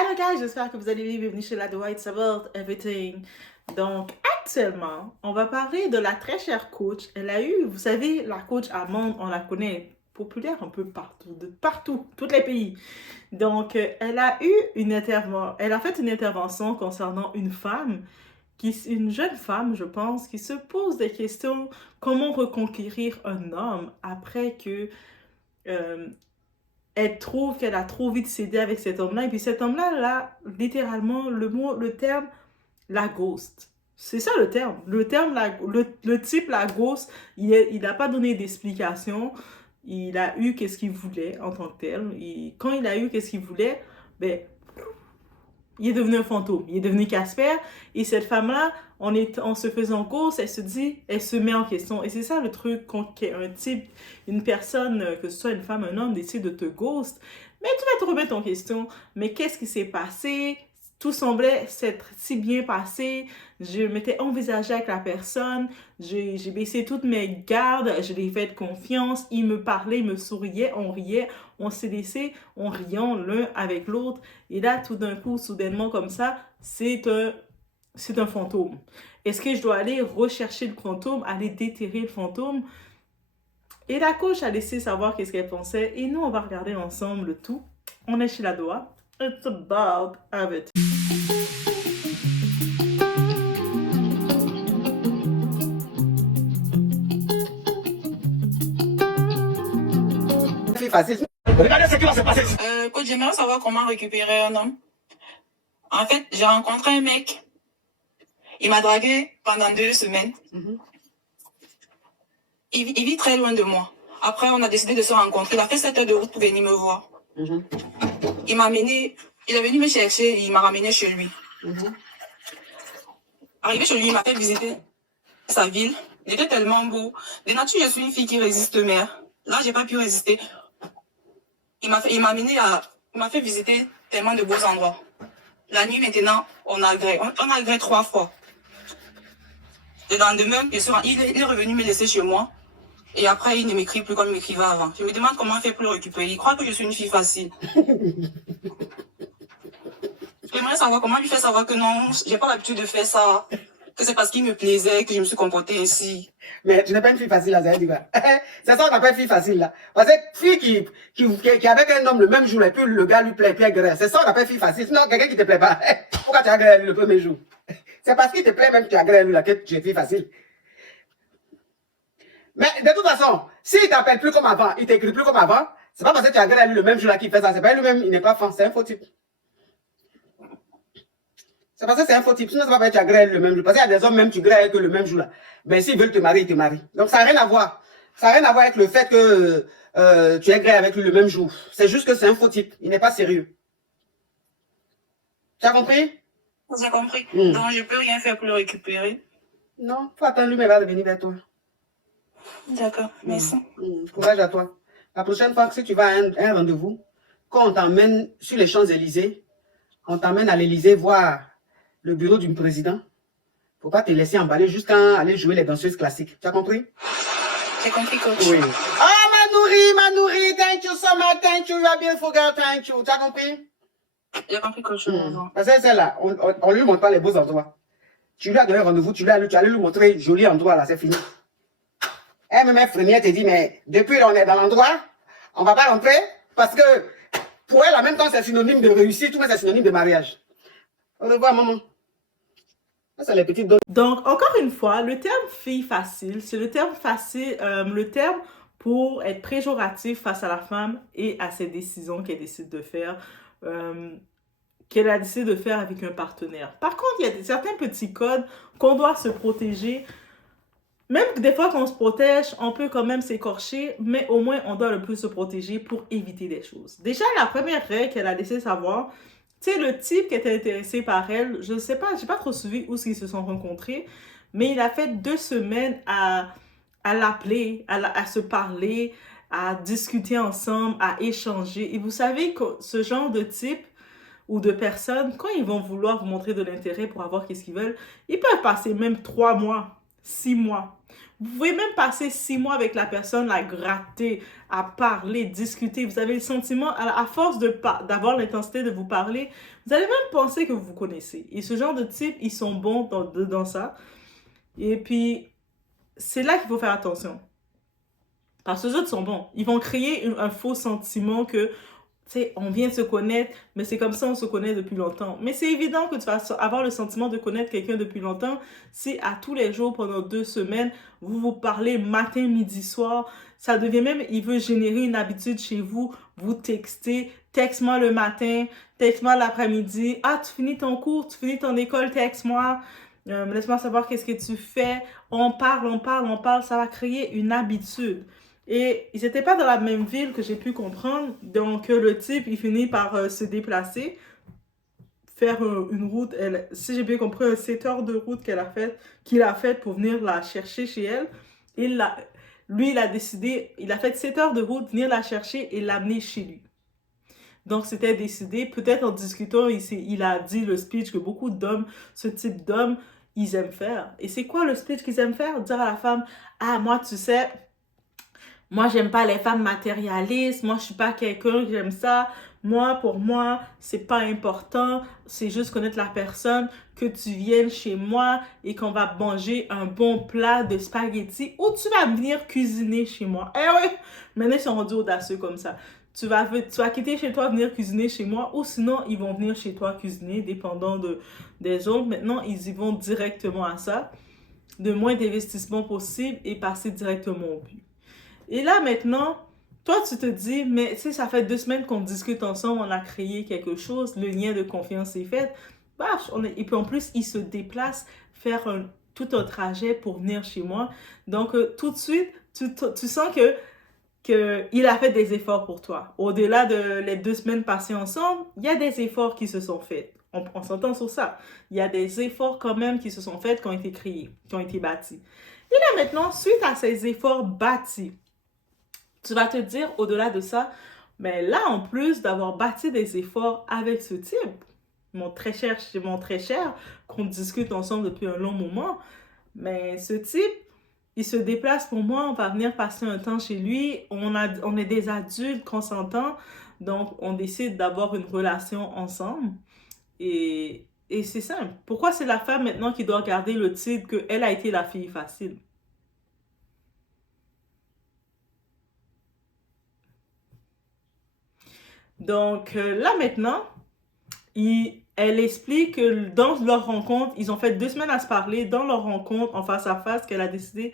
Hello guys, j'espère que vous allez bien. Bienvenue chez la The White About Everything. Donc actuellement, on va parler de la très chère coach. Elle a eu, vous savez, la coach Amande, on la connaît, populaire un peu partout, de partout, tous les pays. Donc elle a eu elle a fait une intervention concernant une femme, une jeune femme, je pense, qui se pose des questions, comment reconquérir un homme après que euh, elle trouve qu'elle a trop vite cédé avec cet homme-là. Et puis cet homme-là, là, littéralement, le terme, la ghost. C'est ça le terme. Le terme, le type, la ghost, il n'a pas donné d'explication. Il a eu qu'est-ce qu'il voulait en tant que tel. Et quand il a eu qu'est-ce qu'il voulait, ben, il est devenu un fantôme. Il est devenu Casper. Et cette femme-là, en se faisant cause, elle se dit, elle se met en question. Et c'est ça le truc, quand un type, une personne, que ce soit une femme, un homme, décide de te ghost. Mais tu vas te remettre en question. Mais qu'est-ce qui s'est passé? Tout semblait s'être si bien passé. Je m'étais envisagée avec la personne. J'ai baissé toutes mes gardes. Je lui ai fait confiance. Il me parlait, il me souriait, on riait. On s'est laissé en riant l'un avec l'autre. Et là, tout d'un coup, soudainement comme ça, c'est un fantôme. Est-ce que je dois aller rechercher le fantôme, aller déterrer le fantôme? Et la coach a laissé savoir qu'est-ce qu'elle pensait. Et nous, on va regarder ensemble le tout. On est chez la Doha. It's about everything. Facile. Regardez ce qui va se passer. Coach, j'aimerais savoir comment récupérer un homme. En fait, j'ai rencontré un mec. Il m'a dragué pendant 2 semaines. Il vit très loin de moi. Après, on a décidé de se rencontrer. Il a fait 7 heures de route pour venir me voir. Il est venu me chercher et il m'a ramené chez lui. Arrivé chez lui, il m'a fait visiter sa ville. Il était tellement beau. De nature, je suis une fille qui résiste, mère. Là, j'ai pas pu résister. Il m'a fait visiter tellement de beaux endroits. La nuit, maintenant, on a agré 3 fois. Le lendemain, il est revenu me laisser chez moi. Et après, il ne m'écrit plus comme il m'écrivait avant. Je me demande comment il fait pour le récupérer. Il croit que je suis une fille facile. J'aimerais savoir comment lui faire savoir que non, j'ai pas l'habitude de faire ça. Que c'est parce qu'il me plaisait que je me suis comportée ainsi. Mais tu n'es pas une fille facile, là, Zahid. C'est ça qu'on appelle fille facile, là. Parce que fille qui avec un homme le même jour, et puis le gars lui plaît, puis agresse. C'est ça qu'on appelle fille facile. Sinon, quelqu'un qui te plaît pas. Pourquoi tu agrées lui le premier jour? C'est parce qu'il te plaît même que tu agrées lui, là, que tu es fille facile. Mais de toute façon, s'il t'appelle plus comme avant, il t'écrit plus comme avant, c'est pas parce que tu agrées lui le même jour là qu'il fait ça. C'est pas lui-même, il n'est pas fan, c'est un faux type. C'est parce que c'est un faux type. Sinon, c'est pas parce que tu agrées le même jour. Parce qu'il y a des hommes, même tu grêles que le même jour là. Mais s'ils veulent te marier, ils te marient. Donc ça n'a rien à voir. Ça n'a rien à voir avec le fait que tu es grêle avec lui le même jour. C'est juste que c'est un faux type. Il n'est pas sérieux. Tu as compris? J'ai compris. Donc, je peux rien faire pour le récupérer. Non, faut attendre lui, mais il va revenir vers toi. D'accord, merci. Courage à toi. La prochaine fois que si tu vas à un rendez-vous, quand on t'emmène sur les Champs-Élysées, on t'emmène à l'Élysée voir le bureau du président. Faut pas te laisser emballer jusqu'à aller jouer les danseuses classiques. Tu as compris? J'ai compris, coach. Oui. Manouri, thank you so much, thank you, you are beautiful girl, thank you. Tu as compris? J'ai compris, coach. Parce que celle-là, on lui montre pas les beaux endroits. Tu lui as donné rendez-vous, tu allais lui montrer joli endroit là, c'est fini. Elle me met freiné, elle te dit, mais depuis on est dans l'endroit, on va pas rentrer parce que pour elle, en même temps, c'est synonyme de réussite, tout c'est synonyme de mariage. Au revoir, maman. Ça, c'est les petites données. Donc, encore une fois, le terme fille facile, c'est le terme facile, le terme pour être péjoratif face à la femme et à ses décisions qu'elle décide de faire, qu'elle a décidé de faire avec un partenaire. Par contre, il y a certains petits codes qu'on doit se protéger. Même des fois qu'on se protège, on peut quand même s'écorcher, mais au moins on doit le plus se protéger pour éviter des choses. Déjà, la première règle qu'elle a laissé savoir, tu sais, le type qui était intéressé par elle, je ne sais pas, j'ai pas trop suivi où ils se sont rencontrés, mais il a fait 2 semaines à l'appeler, à se parler, à discuter ensemble, à échanger. Et vous savez que ce genre de type ou de personnes, quand ils vont vouloir vous montrer de l'intérêt pour avoir qu'est-ce qu'ils veulent, ils peuvent passer même 3 mois. 6 mois. Vous pouvez même passer 6 mois avec la personne à gratter, à parler, discuter. Vous avez le sentiment, à force d'avoir l'intensité de vous parler, vous allez même penser que vous vous connaissez. Et ce genre de type, ils sont bons dans ça. Et puis, c'est là qu'il faut faire attention. Parce que les autres sont bons. Ils vont créer un faux sentiment que, tu sais, on vient de se connaître, mais c'est comme ça on se connaît depuis longtemps. Mais c'est évident que tu vas avoir le sentiment de connaître quelqu'un depuis longtemps si à tous les jours, pendant 2 semaines, vous vous parlez matin, midi, soir. Ça devient même, il veut générer une habitude chez vous, vous textez, texte-moi le matin, texte-moi l'après-midi. Ah, tu finis ton cours, tu finis ton école, texte-moi. Laisse-moi savoir qu'est-ce que tu fais. On parle, ça va créer une habitude. Et ils n'étaient pas dans la même ville que j'ai pu comprendre. Donc, le type, il finit par se déplacer, faire une route. Si j'ai bien compris, un 7 heures de route qu'il a fait pour venir la chercher chez elle. Lui, il a décidé, il a fait 7 heures de route, venir la chercher et l'amener chez lui. Donc, c'était décidé. Peut-être en discutant, il a dit le speech que beaucoup d'hommes, ce type d'hommes, ils aiment faire. Et c'est quoi le speech qu'ils aiment faire? Dire à la femme, ah, moi, tu sais, moi, j'aime pas les femmes matérialistes. Moi, je suis pas quelqu'un, j'aime ça. Moi, pour moi, c'est pas important. C'est juste connaître la personne, que tu viennes chez moi et qu'on va manger un bon plat de spaghettis ou tu vas venir cuisiner chez moi. Eh oui! Maintenant, ils sont rendus audacieux comme ça. Tu vas quitter chez toi, venir cuisiner chez moi ou sinon, ils vont venir chez toi cuisiner, dépendant des autres. Maintenant, ils y vont directement à ça. De moins d'investissement possible et passer directement au but. Et là, maintenant, toi, tu te dis, mais tu sais, ça fait 2 semaines qu'on discute ensemble, on a créé quelque chose, le lien de confiance est fait. Et puis en plus, il se déplace faire tout un trajet pour venir chez moi. Donc, tout de suite, tu sens qu'il a fait des efforts pour toi. Au-delà de les 2 semaines passées ensemble, il y a des efforts qui se sont faits. On s'entend sur ça. Il y a des efforts quand même qui se sont faits, qui ont été créés, qui ont été bâtis. Et là maintenant, suite à ces efforts bâtis, tu vas te dire, au-delà de ça, mais là, en plus d'avoir bâti des efforts avec ce type, mon très cher, qu'on discute ensemble depuis un long moment, mais ce type, il se déplace pour moi, on va venir passer un temps chez lui, on est des adultes consentants, donc on décide d'avoir une relation ensemble. Et c'est simple. Pourquoi c'est la femme maintenant qui doit garder le titre qu'elle a été la fille facile? Donc là maintenant, elle explique que dans leur rencontre, ils ont fait 2 semaines à se parler. Dans leur rencontre en face à face, qu'elle a décidé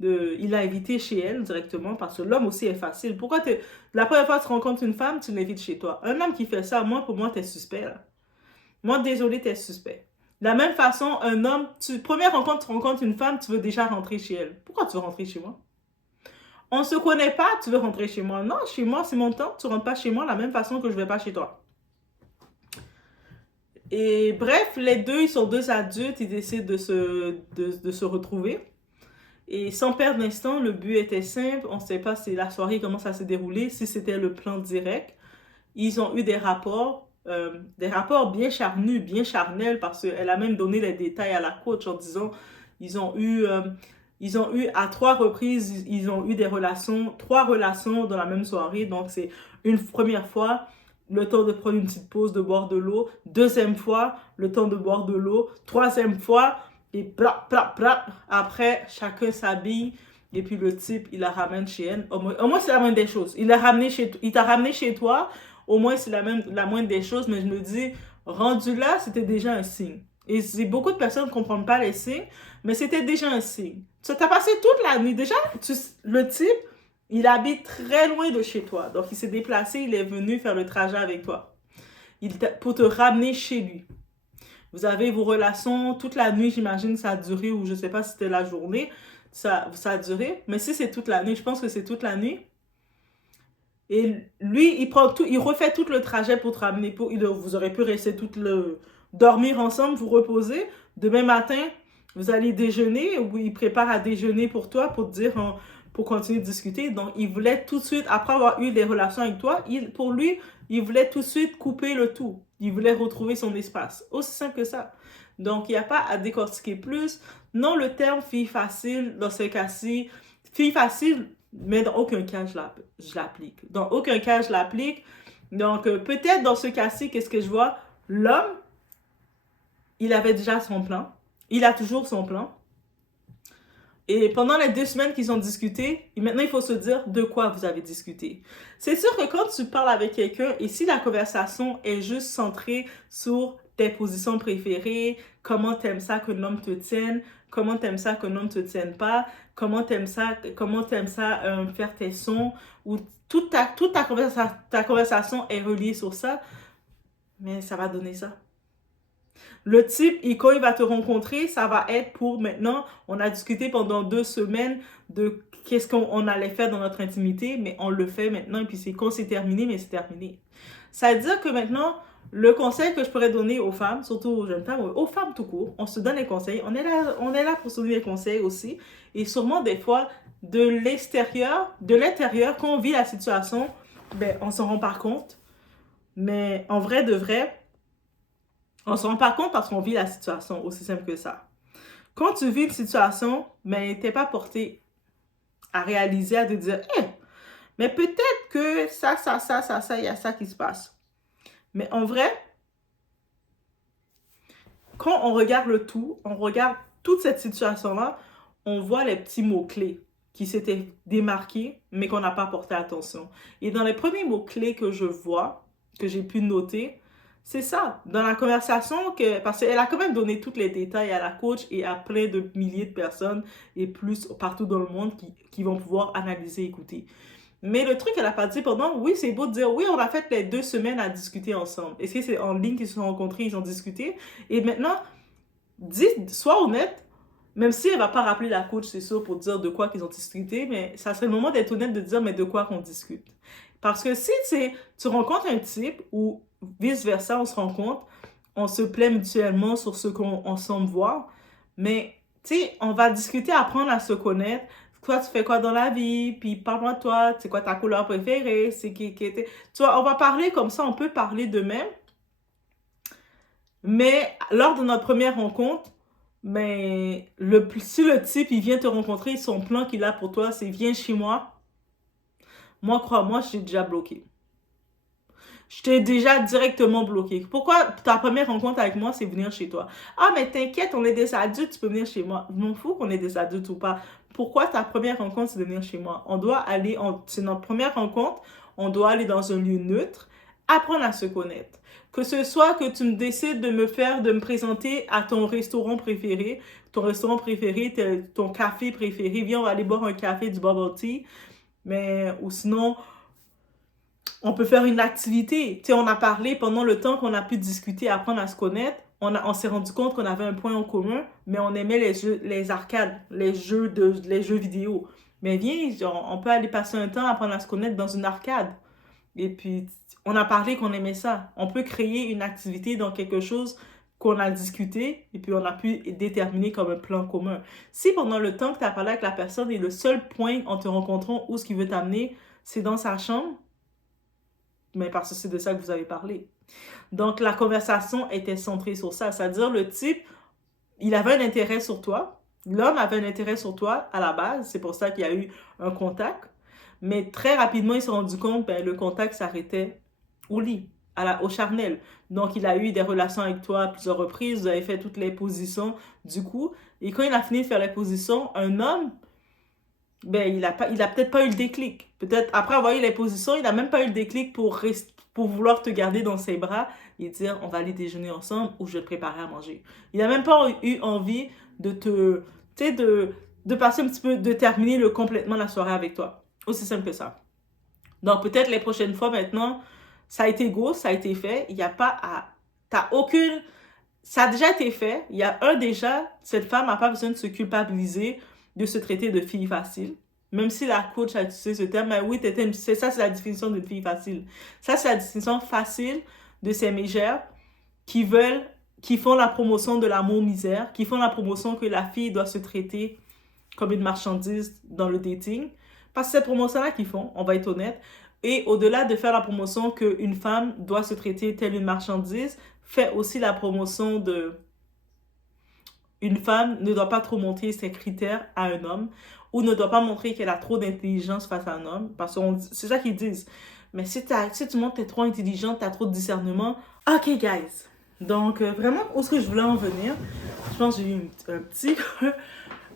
il l'a invité chez elle directement parce que l'homme aussi est facile. Pourquoi la première fois que tu rencontres une femme, tu l'invites chez toi? Un homme qui fait ça, pour moi, t'es suspect là. Moi, désolé, t'es suspect. De la même façon, un homme, première rencontre, tu rencontres une femme, tu veux déjà rentrer chez elle. Pourquoi tu veux rentrer chez moi? On se connaît pas, tu veux rentrer chez moi. Non, chez moi, c'est mon temps. Tu rentres pas chez moi de la même façon que je vais pas chez toi. Et bref, les deux, ils sont 2 adultes, ils décident de se retrouver. Et sans perdre d'instant, le but était simple. On ne sait pas si la soirée, comment ça s'est déroulé, si c'était le plan direct. Ils ont eu des rapports bien charnus, bien charnels, parce qu'elle a même donné les détails à la coach en disant, ils ont eu à 3 reprises, ils ont eu 3 relations dans la même soirée. Donc, c'est une première fois, le temps de prendre une petite pause, de boire de l'eau. Deuxième fois, le temps de boire de l'eau. Troisième fois, et plap, plap, plap. Après, chacun s'habille. Et puis, le type, il la ramène chez elle. Au moins c'est la moindre des choses. Il t'a ramené chez toi. Au moins, c'est la moindre des choses. Mais je me dis, rendu là, c'était déjà un signe. Et beaucoup de personnes ne comprennent pas les signes, mais c'était déjà un signe. Tu as passé toute la nuit. Déjà, le type, il habite très loin de chez toi. Donc, il s'est déplacé, il est venu faire le trajet avec toi. Pour te ramener chez lui. Vous avez vos relations toute la nuit, j'imagine, ça a duré, ou je ne sais pas si c'était la journée. Ça a duré. Mais si c'est toute la nuit, je pense que c'est toute la nuit. Et lui, il refait tout le trajet pour te ramener. Vous aurez pu rester dormir ensemble, vous reposer. Demain matin, vous allez déjeuner, ou il prépare à déjeuner pour toi, pour te dire, pour continuer de discuter. Donc, il voulait tout de suite, après avoir eu des relations avec toi, pour lui, il voulait tout de suite couper le tout. Il voulait retrouver son espace. Aussi simple que ça. Donc, il n'y a pas à décortiquer plus. Non, le terme fille facile, dans ce cas-ci, fille facile, mais dans aucun cas, je l'applique. Dans aucun cas, je l'applique. Donc, peut-être dans ce cas-ci, qu'est-ce que je vois? L'homme, il avait déjà son plan. Il a toujours son plan. Et pendant les 2 semaines qu'ils ont discuté, maintenant, il faut se dire de quoi vous avez discuté. C'est sûr que quand tu parles avec quelqu'un, et si la conversation est juste centrée sur tes positions préférées, comment t'aimes ça qu'un homme te tienne, comment t'aimes ça qu'un homme te tienne pas, comment t'aimes ça faire tes sons, ou toute ta conversation est reliée sur ça, mais ça va donner ça. Le type, quand il va te rencontrer, ça va être pour maintenant, on a discuté pendant 2 semaines de qu'est-ce qu'on allait faire dans notre intimité, mais on le fait maintenant, et puis c'est quand c'est terminé, mais c'est terminé. Ça veut dire que maintenant, le conseil que je pourrais donner aux femmes, surtout aux jeunes femmes, aux femmes tout court, on se donne les conseils, on est là pour se donner les conseils aussi, et sûrement des fois, de l'intérieur, quand on vit la situation, ben, on s'en rend pas compte, mais en vrai de vrai, on se rend pas compte parce qu'on vit la situation, aussi simple que ça. Quand tu vis une situation, mais t'es pas porté à réaliser, à te dire, mais peut-être que ça, il y a ça qui se passe. Mais en vrai, quand on regarde le tout, on regarde toute cette situation-là, on voit les petits mots-clés qui s'étaient démarqués, mais qu'on n'a pas porté attention. Et dans les premiers mots-clés que je vois, que j'ai pu noter, c'est ça, dans la conversation, parce qu'elle a quand même donné tous les détails à la coach et à plein de milliers de personnes et plus partout dans le monde qui vont pouvoir analyser et écouter. Mais le truc qu'elle n'a pas dit pendant, oui, c'est beau de dire, oui, on a fait les 2 semaines à discuter ensemble. Est-ce que c'est en ligne qu'ils se sont rencontrés, ils ont discuté? Et maintenant, sois honnête, même si elle ne va pas rappeler la coach, c'est sûr, pour dire de quoi qu'ils ont discuté, mais ça serait le moment d'être honnête de dire, mais de quoi qu'on discute. Parce que si tu rencontres un type ou vice-versa, on se rencontre, on se plaît mutuellement sur ce qu'on semble voir, mais tu sais, on va discuter, apprendre à se connaître. Toi, tu fais quoi dans la vie? Puis parle-moi de toi, c'est quoi ta couleur préférée? C'est qui était... Tu vois, on va parler comme ça, on peut parler de même. Mais lors de notre première rencontre, mais si le type, il vient te rencontrer, son plan qu'il a pour toi, c'est viens chez moi. Moi, crois-moi, je t'ai déjà bloqué. Je t'ai déjà directement bloqué. Pourquoi ta première rencontre avec moi, c'est venir chez toi? Ah, mais t'inquiète, on est des adultes, tu peux venir chez moi. Je m'en fous qu'on est des adultes ou pas. Pourquoi ta première rencontre, c'est de venir chez moi? On doit aller, c'est notre première rencontre, on doit aller dans un lieu neutre, apprendre à se connaître. Que ce soit que tu me décides de me présenter à ton restaurant préféré, ton café préféré, viens, on va aller boire un café, du bubble tea, ou sinon, on peut faire une activité. Tu sais, on a parlé pendant le temps qu'on a pu discuter, apprendre à se connaître. On s'est rendu compte qu'on avait un point en commun, mais on aimait les arcades, les jeux vidéo. Mais viens, on peut aller passer un temps, apprendre à se connaître dans une arcade. Et puis, on a parlé qu'on aimait ça. On peut créer une activité dans quelque chose qu'on a discuté et puis on a pu déterminer comme un plan commun. Si pendant le temps que tu as parlé avec la personne et le seul point en te rencontrant où ce qui veut t'amener, c'est dans sa chambre, mais parce que c'est de ça que vous avez parlé. Donc, la conversation était centrée sur ça. C'est-à-dire, le type, il avait un intérêt sur toi. L'homme avait un intérêt sur toi à la base. C'est pour ça qu'il y a eu un contact. Mais très rapidement, il s'est rendu compte que le contact s'arrêtait au lit, au charnel. Donc, il a eu des relations avec toi à plusieurs reprises. Vous avez fait toutes les positions du coup. Et quand il a fini de faire les positions, un homme, il a peut-être pas eu le déclic. Peut-être après avoir eu les positions, il n'a même pas eu le déclic pour vouloir te garder dans ses bras et dire on va aller déjeuner ensemble ou je vais te préparer à manger. Il n'a même pas eu envie de passer un petit peu, de terminer complètement la soirée avec toi. Aussi simple que ça. Donc peut-être les prochaines fois maintenant, ça a été go, ça a été fait. Il n'y a pas à... Ça a déjà été fait. Il y a déjà, cette femme n'a pas besoin de se culpabiliser, de se traiter de fille facile. Même si la coach a utilisé ce terme, mais oui, c'est la définition d'une fille facile. Ça, c'est la définition facile de ces mégères qui font la promotion de l'amour-misère, qui font la promotion que la fille doit se traiter comme une marchandise dans le dating. Parce que c'est cette promotion-là qu'ils font, on va être honnête. Et au-delà de faire la promotion qu'une femme doit se traiter telle une marchandise, fait aussi la promotion de une femme ne doit pas trop montrer ses critères à un homme ou ne doit pas montrer qu'elle a trop d'intelligence face à un homme. Parce que c'est ça qu'ils disent. Mais si tu montres que tu es trop intelligente, tu as trop de discernement, ok guys. Donc vraiment, où est-ce que je voulais en venir? Je pense que j'ai eu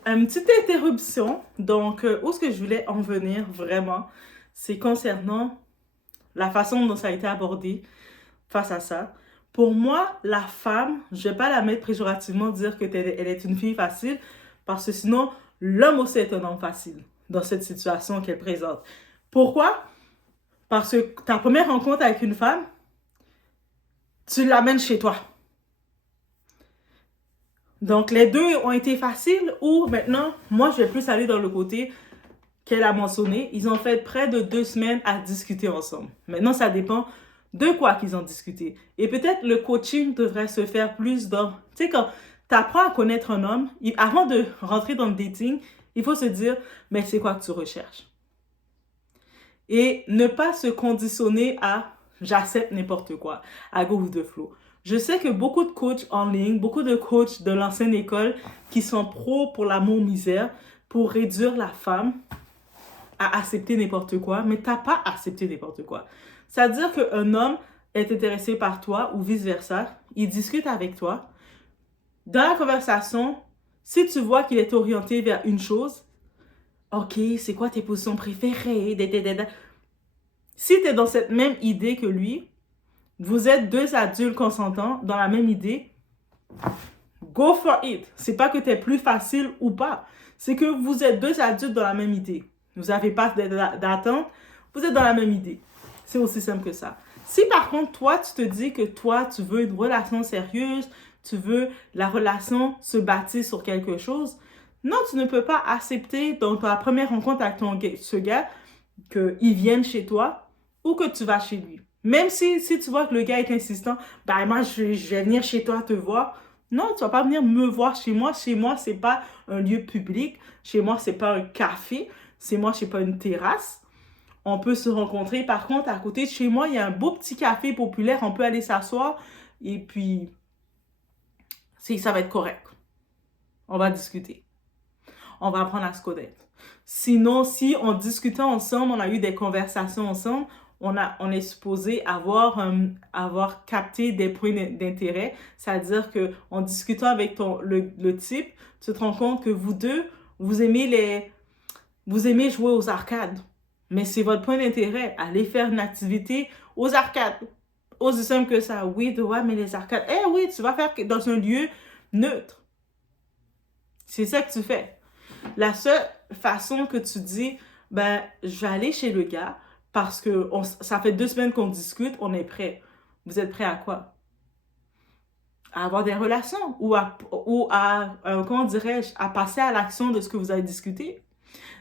une petite interruption. Donc où est-ce que je voulais en venir vraiment? C'est concernant la façon dont ça a été abordé face à ça. Pour moi, la femme, je ne vais pas la mettre péjorativement, dire qu'elle est une fille facile, parce que sinon, l'homme aussi est un homme facile dans cette situation qu'elle présente. Pourquoi? Parce que ta première rencontre avec une femme, tu l'amènes chez toi. Donc, les deux ont été faciles ou maintenant, moi, je vais plus aller dans le côté qu'elle a mentionné. Ils ont fait près de 2 semaines à discuter ensemble. Maintenant, ça dépend de quoi qu'ils ont discuté. Et peut-être le coaching devrait se faire plus dans... Tu sais, quand tu apprends à connaître un homme, avant de rentrer dans le dating, il faut se dire, mais c'est quoi que tu recherches? Et ne pas se conditionner à j'accepte n'importe quoi, à go with the flow. Je sais que beaucoup de coachs en ligne, beaucoup de coachs de l'ancienne école qui sont pros pour l'amour misère, pour réduire la femme à accepter n'importe quoi, mais tu n'as pas accepté n'importe quoi. C'est-à-dire qu'un homme est intéressé par toi ou vice-versa, il discute avec toi. Dans la conversation, si tu vois qu'il est orienté vers une chose, ok, c'est quoi tes positions préférées? Si tu es dans cette même idée que lui, vous êtes 2 adultes consentants dans la même idée, go for it. C'est pas que tu es plus facile ou pas. C'est que vous êtes 2 adultes dans la même idée. Vous n'avez pas d'attente, vous êtes dans la même idée. C'est aussi simple que ça. Si par contre, toi, tu te dis que toi, tu veux une relation sérieuse, tu veux la relation se bâtir sur quelque chose, non, tu ne peux pas accepter dans ta première rencontre avec ce gars qu'il vienne chez toi ou que tu vas chez lui. Même si tu vois que le gars est insistant, ben moi, je vais venir chez toi te voir. Non, tu vas pas venir me voir chez moi. Chez moi, c'est pas un lieu public. Chez moi, c'est pas un café. Chez moi, c'est pas une terrasse. On peut se rencontrer. Par contre, à côté de chez moi, il y a un beau petit café populaire. On peut aller s'asseoir et puis ça va être correct. On va discuter. On va apprendre à se connaître. Sinon, si en discutant ensemble, on a eu des conversations ensemble, on est supposé avoir capté des points d'intérêt. C'est-à-dire qu'en discutant avec le type, tu te rends compte que vous deux, vous aimez jouer aux arcades. Mais c'est votre point d'intérêt. Aller faire une activité aux arcades. Aussi simple que ça. Oui, ouais, mais les arcades. Oui, tu vas faire dans un lieu neutre. C'est ça que tu fais. La seule façon que tu dis, ben, je vais aller chez le gars parce que ça fait 2 semaines qu'on discute, on est prêt. Vous êtes prêt à quoi? À avoir des relations ou à comment dirais-je, à passer à l'action de ce que vous avez discuté.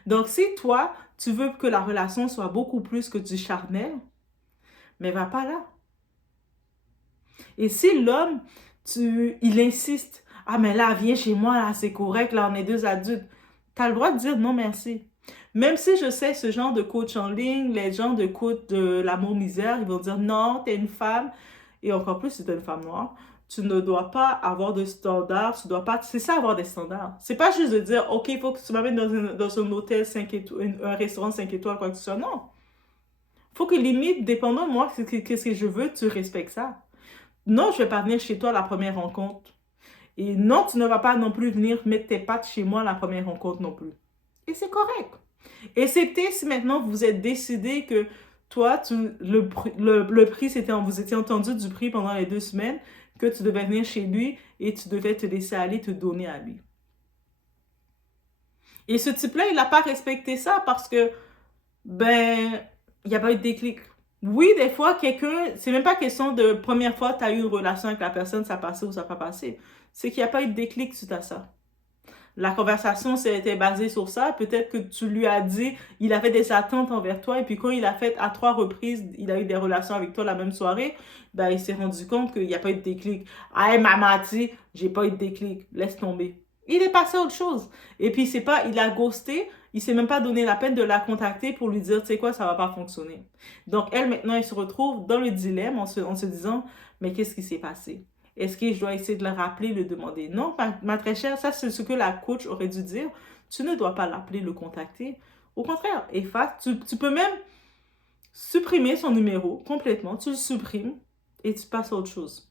Donc, si toi, tu veux que la relation soit beaucoup plus que du charnel, mais va pas là. Et si l'homme, il insiste, ah, mais là, viens chez moi, là, c'est correct, là, on est 2 adultes. Tu as le droit de dire non, merci. Même si je sais ce genre de coach en ligne, les gens de coach de l'amour misère, ils vont dire non, tu es une femme, et encore plus si tu es une femme noire, tu ne dois pas avoir de standards, tu dois pas, c'est ça avoir des standards. C'est pas juste de dire, ok, il faut que tu m'amènes dans un hôtel 5 étoiles, un restaurant 5 étoiles, quoi que ce soit. Non. Faut que limite, dépendant de moi, qu'est-ce que je veux, tu respectes ça. Non, je vais pas venir chez toi à la première rencontre. Et non, tu ne vas pas non plus venir mettre tes pattes chez moi à la première rencontre non plus. Et c'est correct. Excepté si maintenant vous êtes décidé que toi, le prix, vous étiez entendu du prix pendant les 2 semaines, que tu devais venir chez lui et tu devais te laisser aller, te donner à lui. Et ce type-là, il n'a pas respecté ça parce que, ben, il n'y a pas eu de déclic. Oui, des fois, c'est même pas question de première fois tu as eu une relation avec la personne, ça a passé ou ça n'a pas passé. C'est qu'il n'y a pas eu de déclic suite à ça. La conversation s'était basée sur ça. Peut-être que tu lui as dit, il avait des attentes envers toi. Et puis quand il a fait à 3 reprises, il a eu des relations avec toi la même soirée, ben, il s'est rendu compte qu'il n'y a pas eu de déclic. Ah, elle m'a menti, j'ai pas eu de déclic. Laisse tomber. Il est passé à autre chose. Et puis c'est pas, il a ghosté. Il s'est même pas donné la peine de la contacter pour lui dire, tu sais quoi, ça va pas fonctionner. Donc, elle, maintenant, elle se retrouve dans le dilemme en se disant, mais qu'est-ce qui s'est passé? Est-ce que je dois essayer de le rappeler, le demander? Non, ma très chère, ça, c'est ce que la coach aurait dû dire. Tu ne dois pas l'appeler, le contacter. Au contraire, efface. Tu peux même supprimer son numéro complètement. Tu le supprimes et tu passes à autre chose.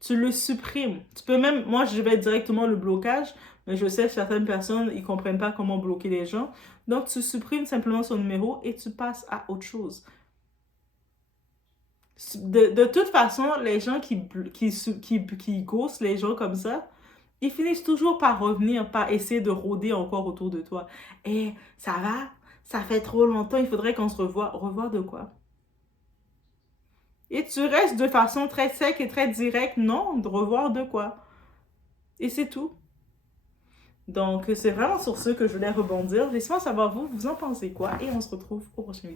Tu le supprimes. Tu peux même, moi je vais directement le blocage, mais je sais que certaines personnes, ils comprennent pas comment bloquer les gens. Donc tu supprimes simplement son numéro et tu passes à autre chose. De toute façon, les gens qui ghostent les gens comme ça, ils finissent toujours par revenir, par essayer de rôder encore autour de toi. Et ça va? Ça fait trop longtemps, il faudrait qu'on se revoie. Revoir de quoi? Et tu restes de façon très sec et très directe. Non, de revoir de quoi? Et c'est tout. Donc, c'est vraiment sur ce que je voulais rebondir. Laissez-moi savoir vous en pensez quoi et on se retrouve au prochain vidéo.